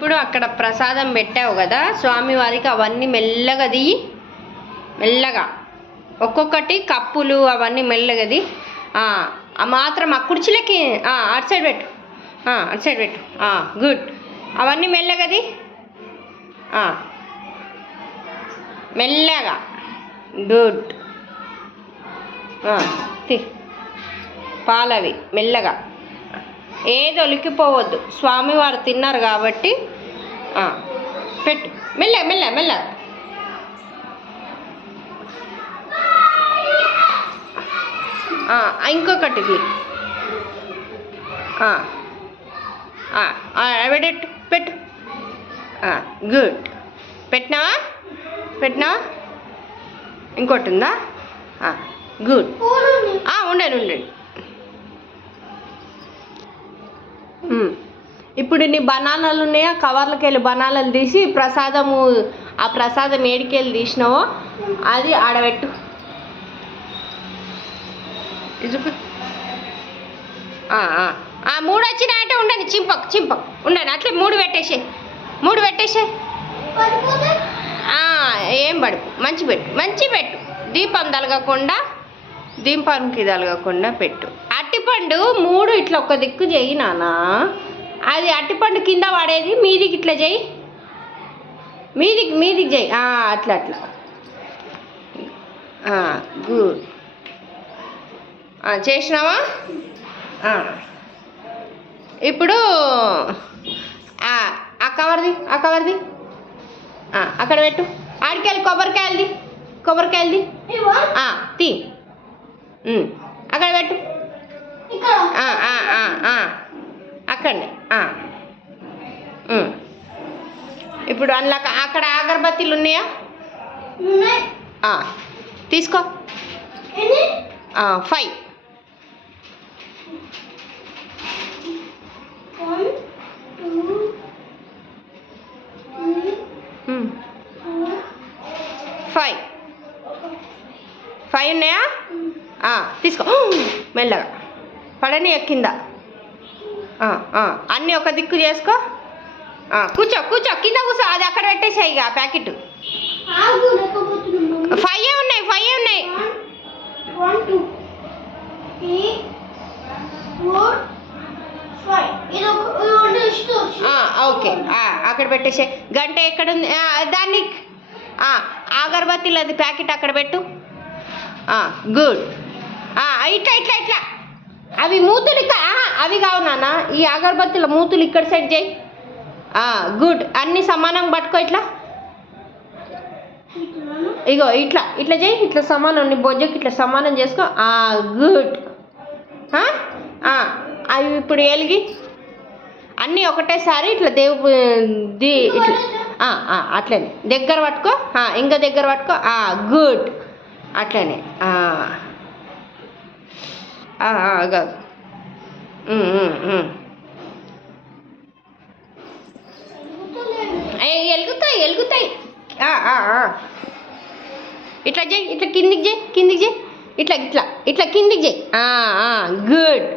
ఇప్పుడు అక్కడ ప్రసాదం పెట్టావు కదా స్వామివారికి, అవన్నీ మెల్లగా దిగి మెల్లగా ఒక్కొక్కటి కప్పులు అవన్నీ మెల్లగది మాత్రం ఆ కుర్చీలకి అటు సైడ్ పెట్టు, అటు సైడ్ పెట్టు. గుడ్. అవన్నీ మెల్లగది మెల్లగా. గుడ్. పాలవి మెల్లగా, ఏది ఒలికిపోవద్దు. స్వామివారు తిన్నారు కాబట్టి పెట్టు మెల్ల మెల్ల మెల్ల. ఇంకొకటి పెట్టు పెట్టు. గుడ్. పెట్టినావా పెట్టినావా? ఇంకోటి ఉందా? గుడ్. ఉండండి ఉండండి. ఇప్పుడు నీ బనానాలు ఉన్నాయా? కవర్లకి వెళ్ళి బనానాలు తీసి ప్రసాదము, ఆ ప్రసాదం ఏడికెళ్ళి తీసినావో అది ఆడబెట్టు. చూపు. 3 వచ్చినాయంటే ఉండండి, చింపకు చింపకు ఉండండి. అట్లే 3 పెట్టేసే, 3 పెట్టేసే. ఏం పడుపు, మంచి పెట్టు మంచి పెట్టు. దీపం తలగకుండా, దీపానికి తలగకుండా పెట్టు. అట్టిపండు 3 ఇట్లా ఒక దిక్కు చెయ్యి నానా. అది అట్టిపండు కింద పడేది మీదికి ఇట్లా చెయ్యి, మీదికి మీదికి చెయ్యి. అట్లా అట్లా. గుడ్. చేసినావా? ఇప్పుడు ఆ కవర్ది, ఆ కవర్ది అక్కడ పెట్టు. ఆడికెళ్ళి కొబ్బరికాయలది, కొబ్బరికాయలది తీ, అక్కడ పెట్టు. అక్కడనే. ఇప్పుడు అందులో అక్కడ అగరబత్తీలు ఉన్నాయా? తీసుకో. 5. 1 2 3 4 5 ఉన్నాయా? తీసుకో. మెల్లగా పడని ఎక్కింద. అన్నీ ఒక దిక్కు చేసుకో. కూర్చో కూర్చో, కింద కూర్చో. అది అక్కడ పెట్టేసాయి ఇక ప్యాకెట్. 5 ఉన్నాయి, 5 ఉన్నాయి. 1 2 3 4 5. ఓకే, అక్కడ పెట్టేసే. గంట ఎక్కడుంది? దాన్ని అగరబత్తీలు అది ప్యాకెట్ అక్కడ పెట్టు. గుడ్. ఇట్లా ఇట్లా ఇట్లా. అవి మూతులు అవి కావు నాన్న, ఈ అగరబత్తీల మూతులు ఇక్కడ సెట్ చేయి. గుడ్. అన్నీ సమానంగా పట్టుకో. ఇట్లా ఇగో ఇట్లా ఇట్లా చేయి. ఇట్లా సమానం, నీ బొజ్జకి ఇట్లా సమానం చేసుకో. గుడ్. అవి ఇప్పుడు ఎలిగి అన్నీ ఒకటేసారి ఇట్లా ఇట్లా అట్లనే దగ్గర పట్టుకో. ఇంకా దగ్గర పట్టుకో. గుడ్. అట్లనే. ఎలుగుతాయి ఎలుగుతాయి. ఇట్లా చేయి, ఇట్లా కిందికి చేయి, కిందికి చేయి. ఇట్లా ఇట్లా ఇట్లా కిందికి చేయి. గుడ్.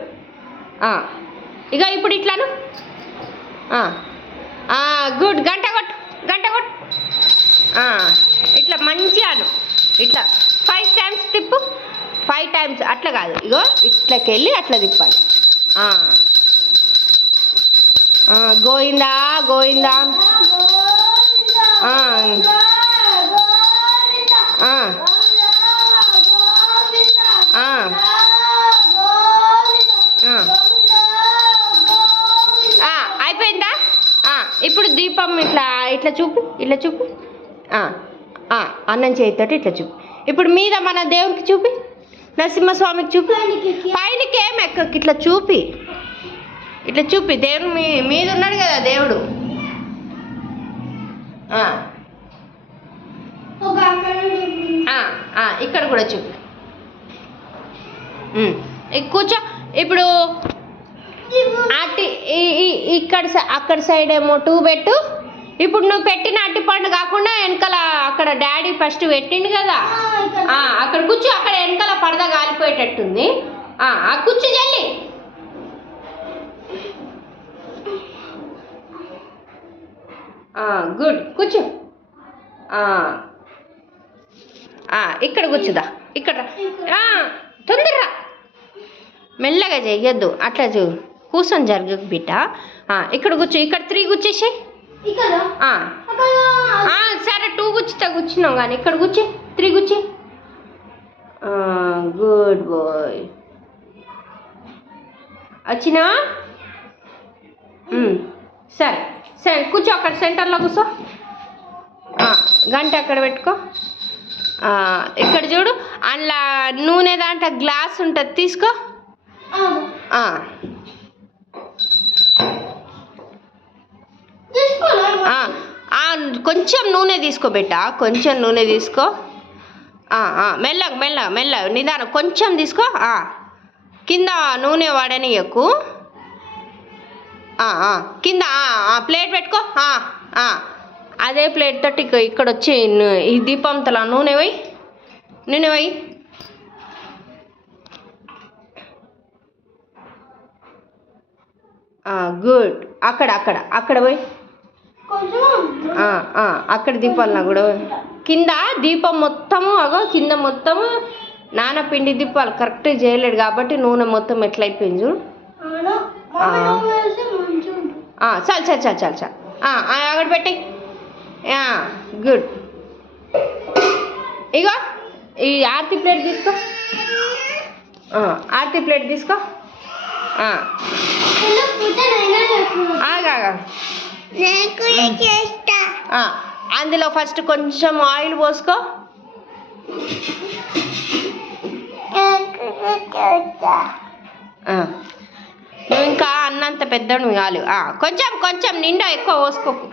ఇక ఇప్పుడు ఇట్లాను. గుడ్. గంట కొట్టు, గంట కొట్టు. ఇట్లా మంచిగాను. ఇట్లా 5 times తిప్పు. 5 times అట్లా కాదు, ఇగో ఇట్లకి వెళ్ళి అట్లా తిప్పాలి. గోయిందా గోయిందా. అయిపోయిందా? ఇప్పుడు దీపం ఇట్లా ఇట్లా చూపు, ఇట్లా చూపు. అన్నం చేతితోటి ఇట్లా చూపు. ఇప్పుడు మీద మన దేవునికి చూపి, నరసింహస్వామికి చూపి. పైనకి ఏం ఎక్కకి, ఇట్లా చూపి, ఇట్లా చూపి. దేవుడు మీద ఉన్నాడు కదా దేవుడు. ఇక్కడ కూడా చూపి. కూర్చో. ఇప్పుడు ఇక్కడ అక్కడ సైడ్ ఏమో 2 పెట్టు. ఇప్పుడు నువ్వు పెట్టిన అట్టిపండు కాకుండా వెనకాల అక్కడ డాడీ ఫస్ట్ పెట్టిండు కదా, అక్కడ కూర్చో. అక్కడ వెనకాల పరద కాలిపోయేటట్టుంది. ఆ కూర్చో జల్లి. గుడ్ కూర్చో. ఇక్కడ కూర్చుదా, ఇక్కడ తొందరగా మెల్లగా చెయ్యొద్దు, అట్లా కూర్చొని జరగకు బిడ్డ. ఇక్కడ కూర్చో, ఇక్కడ 3 కూర్చేసి. సరే 2 కూర్చుతా, కూర్చున్నాం కానీ ఇక్కడ కూర్చో, 3 కూర్చో. Good boy. వచ్చినా? సరే సరే కూర్చో, అక్కడ సెంటర్లో కూర్చో. గంట అక్కడ పెట్టుకో. ఇక్కడ చూడు, అందులో నూనె దాంట్లో గ్లాస్ ఉంటుంది, తీసుకో. కొంచెం నూనె తీసుకో బిడ్డ, కొంచెం నూనె తీసుకో. మెల్లగా మెల్లగా మెల్లగా నిదానం, కొంచెం తీసుకో. కింద నూనె వాడనీయకు. కింద ప్లేట్ పెట్టుకో. అదే ప్లేట్ తోటి ఇక్కడ వచ్చి ఈ దీపంతల నూనె పోయి, నూనె పోయి. గుడ్. అక్కడ అక్కడ అక్కడ పోయి, అక్కడ దీపాలన కూడా కింద దీపం మొత్తము అగో, కింద మొత్తము నానపిండి దీపాలు కరెక్ట్ చేయలేడు కాబట్టి నూనె మొత్తం ఎట్లయిపోయింది చూడు. చాలు చాలు చాలు చాలు చాలు. అక్కడ పెట్టి. గుడ్. ఇగో ఈ ఆరతి ప్లేట్ తీసుకో, ఆరతి ప్లేట్ తీసుకో. అందులో ఫస్ట్ కొంచెం ఆయిల్ పోసుకో. నువ్వు ఇంకా అన్నంత పెద్దను కాదు, కొంచెం కొంచెం నిండా ఎక్కువ పోసుకోకు.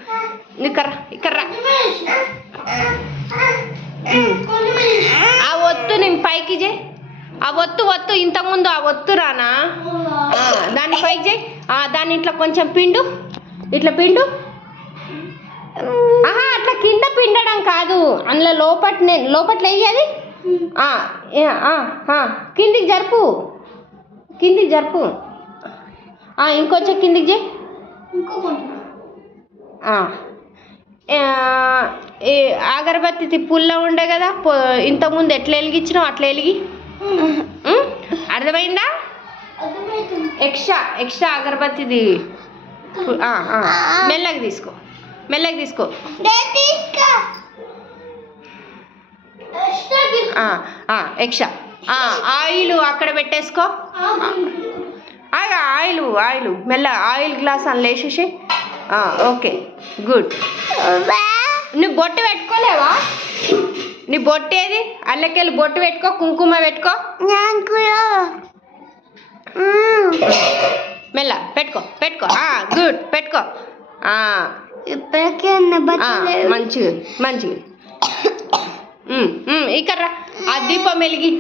ఇక్కడ ఇక్కడ ఆ ఒత్తు నేను పైకి చేయి. ఆ ఒత్తు ఒత్తు ఇంతకుముందు ఆ ఒత్తు రానా, దాన్ని పైకి చేయి. దాన్ని ఇట్లా కొంచెం పిండు, ఇట్లా పిండు. అట్లా కింద పిండడం కాదు, అందులో లోపట్ల వేయాలి. కిందికి జరుపు, కిందికి జరుపు. ఇంకొంచెం కిందికి చేయి. అగరబత్తి పుల్ల ఉండే కదా, ఇంతకుముందు ఎట్లా వెలిగించినావు అట్లా వెలిగి. అర్థమైందా? ఎక్స్ట్రా ఎక్స్ట్రా అగరబత్తిది మెల్లగా తీసుకో, మెల్లగా తీసుకో. ఎక్స్ట్రా ఆయిల్ అక్కడ పెట్టేసుకో. ఆయిల్ ఆయిల్ మెల్ల ఆయిల్ గ్లాస్ అని లేచేసి. Okay good. నువ్వు బొట్టు పెట్టుకోలేవా? నీ బొట్టు ఏది? అల్లకెళ్ళి బొట్టు పెట్టుకో, కుంకుమ పెట్టుకో. మెల్ల పెట్టుకో పెట్టుకో. గుడ్ పెట్టుకో. మంచిగా మంచిగా. ఇక్కడ ఆ దీపం వెలిగి.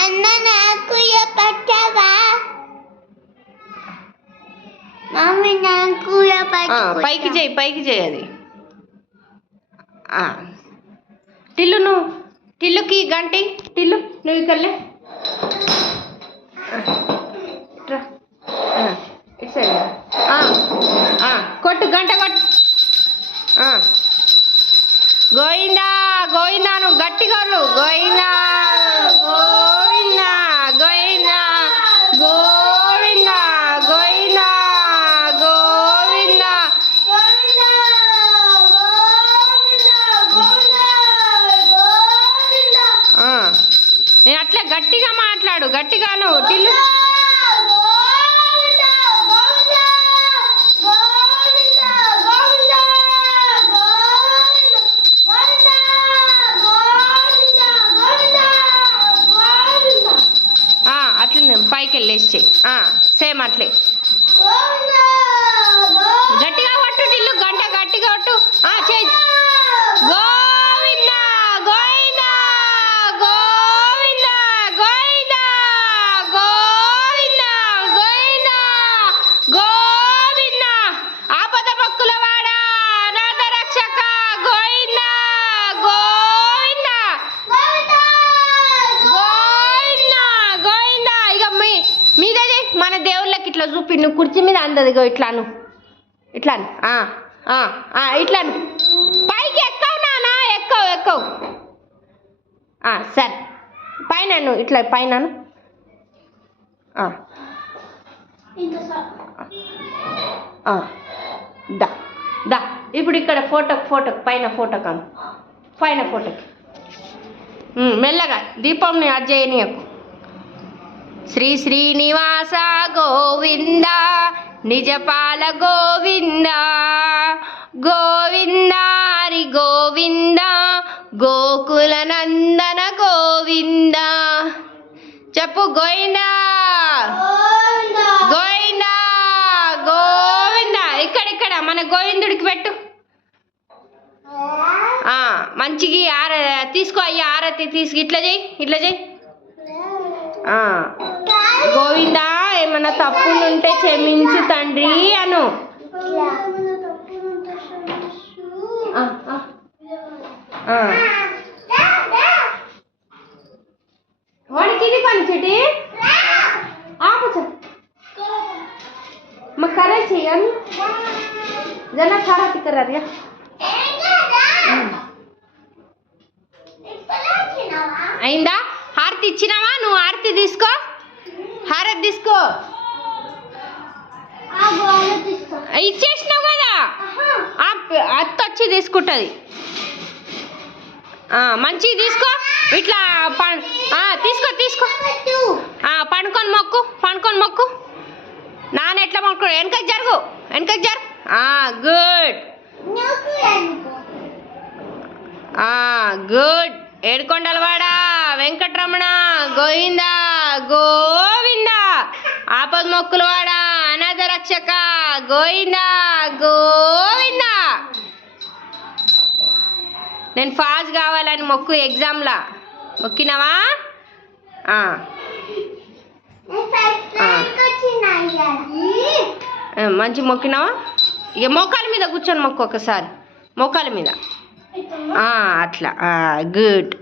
అన్న నాకు పట్టవా? మమ్మీ నాకు పైకి చేయి, పైకి చేయి. అది టిల్లు, నువ్వు టిల్లుకి గంటి. టిల్లు నువ్వు ఇక్కడలే ఇటు సైడ్. కొట్టు, గంట కొట్టు. గోయిందా గోయిందా, నువ్వు గట్టిగా గోయిందా గోయిందా గోయిందా గోవిందా గోయిందా గోవిందా. నేను అట్లా గట్టిగా మాట్లాడు, గట్టిగాను. టిల్లు అట్లనే పైకి వెళ్ళేసి చెయ్యి. సేమ్ అట్లే గట్టిగా కొట్టు. టిల్లు గంట గట్టిగా కొట్టు. చెయ్యి. గోవిందా గోవిందా గోవిందా గోవిందా గోవిందా గోవిందా గోవిందా. ఆపద పక్కుల వాడా, అనాథ రక్షక, గోవిందా గోవిందా. నువ్వు కుర్చీ మీద అందదిగో ఇట్లాను ఇట్లాను ఇట్లాను పైకి ఎక్కవు నానా ఎక్కవు సరే పైన నువ్వు ఇట్లా పైన దా దా ఇప్పుడు ఇక్కడ ఫోటోకి పైన ఫోటోకి మెల్లగా దీపంని అది చేయనీయకు శ్రీ శ్రీనివాస గోవింద నిజపాల గోవింద గోవింద హరి గోవింద గోకుల నందన గోవింద చెప్పు గోవిందా గోవిందా గోవిందా ఇక్కడ మన గోవిందుడికి పెట్టు మంచిగా తీసుకో అయ్యా ఆరతి ఇట్లా చేయి గోవిందా ఏమన్నా తప్పులు ఉంటే క్షమించు తండ్రి అను వాడికి ఇది పని చెటి मग करायची जरा खरा ती करा रे అయిందా హారతి ఇచ్చినావా నువ్వు హారతి తీసుకో హారతి తీసుకో ఇచ్చేసినావు కదా అత్త వచ్చి తీసుకుంటుంది మంచిగా తీసుకో ఇట్లా తీసుకో పండుకొని మొక్కు నాన్న ఎట్లా మొక్కు వెనకకి జరుగు గుడ్ ఏడుకొండలవాడ వెంకటరమణ గోవిందా గోవిందా ఆపద మొక్కులవాడ అనాథ రక్షక గోవిందా గోవిందా నేను ఫాస్ట్ కావాలని మొక్కు ఎగ్జామ్లా మొక్కినావా మంచి మొక్కినావా ఇక మోకాల మీద కూర్చొని మొక్కు ఒకసారి మోకాల మీద అట్లా గుడ్